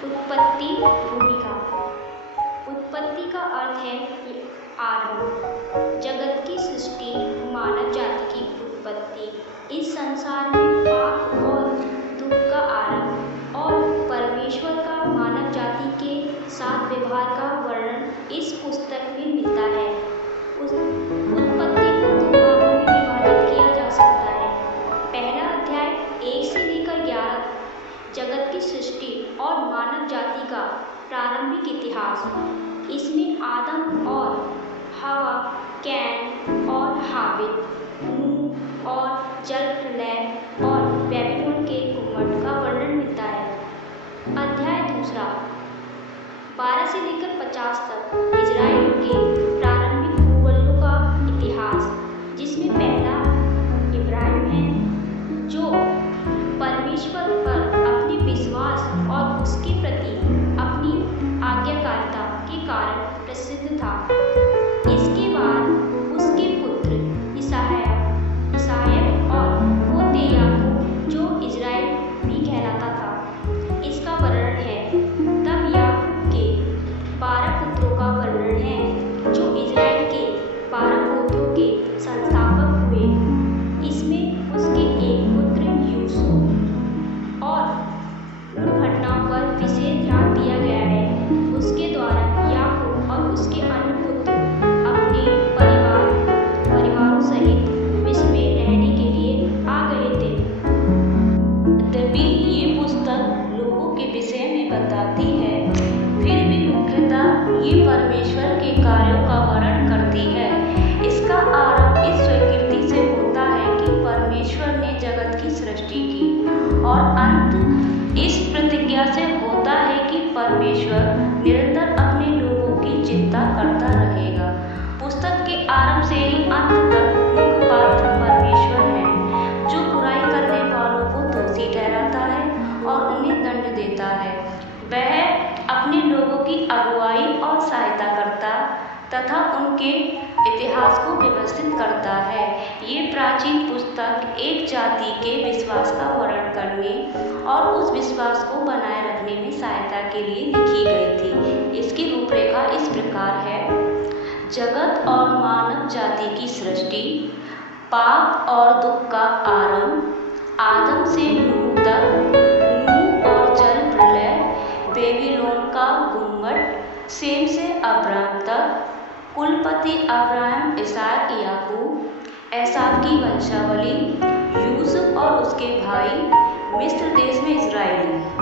उत्पत्ति भूमिका। उत्पत्ति का अर्थ है आरंभ। जगत की सृष्टि, मानव जाति की उत्पत्ति, इस संसार में पाप और दुख का आरंभ और परमेश्वर का मानव जाति के साथ व्यवहार का वर्णन इस पुस्तक में मिलता है। उत्पत्ति को दो भागों में विभाजित किया जा सकता है। पहला अध्याय 1 से लेकर 11 जगत की सृष्टि और मानव जाति का प्रारंभिक इतिहास। इसमें आदम और हवा, कैन और हाबिल, नूह और जल प्रलय और बेबीलोन के गुम्मट का वर्णन मिलता है। अध्याय दूसरा 12 से लेकर 50 तक इजराइल के प्रारंभिक भूगोलों का इतिहास, जिसमें पहला इब्राहिम है, जो परमेश्वर पर अपने विश्वास और उसके प्रति अपनी आज्ञाकारिता के कारण प्रसिद्ध था। इसके बाद उसके पुत्र इसहाक और पोते याकूब, जो इजराइल भी कहलाता था, इसका वर्णन है। तब याकूब के 12 पुत्रों का वर्णन है, जो इजराइल के 12 गोत्रों के संस्थापक हुए। इसमें उसके एक पुत्र यूसुफ और उन घटनाओं पर विशेष ध्यान दिया गया है। उसके द्वारा याकूब और उसके अन्य पुत्र अपने परिवारों सहित मिस्र में रहने के लिए आ गए थे। यद्यपि ये पुस्तक लोगों के विषय में बताती है, फिर भी मुख्यतः ये परमेश्वर के कार्यों का वर्णन करती है। इसका आरंभ इस स्वीकृति से होता है कि परमेश्वर ने जगत की सृष्टि की, और अंत इस प्रतिज्ञा से होता है कि परमेश्वर निरंतर अपने लोगों की चिंता करता रहेगा। पुस्तक के आरंभ से ही अंत तक मुख्य पात्र परमेश्वर है, जो बुराई करने वालों को दोषी ठहराता है और उन्हें दंड देता है। वह अपने लोगों की अगुवाई और सहायता करता तथा उनके इतिहास को व्यवस्थित करता है। ये प्राचीन पुस्तक एक जाति के विश्वास का वर्णन करने और उस विश्वास को बनाए रखने में सहायता के लिए लिखी गई थी। इसकी रूपरेखा इस प्रकार है: जगत और मानव जाति की सृष्टि, पाप और दुख का आरंभ, आदम से नूह तक, नूह और जल प्रलय, बेबीलोन का गुम्मट, शेम से अब्राम तक, कुलपति अब्राहम, इसहाक, याकूब, एसाव की वंशावली, यूसुफ और उसके भाई, मिस्र देश में इजराइली।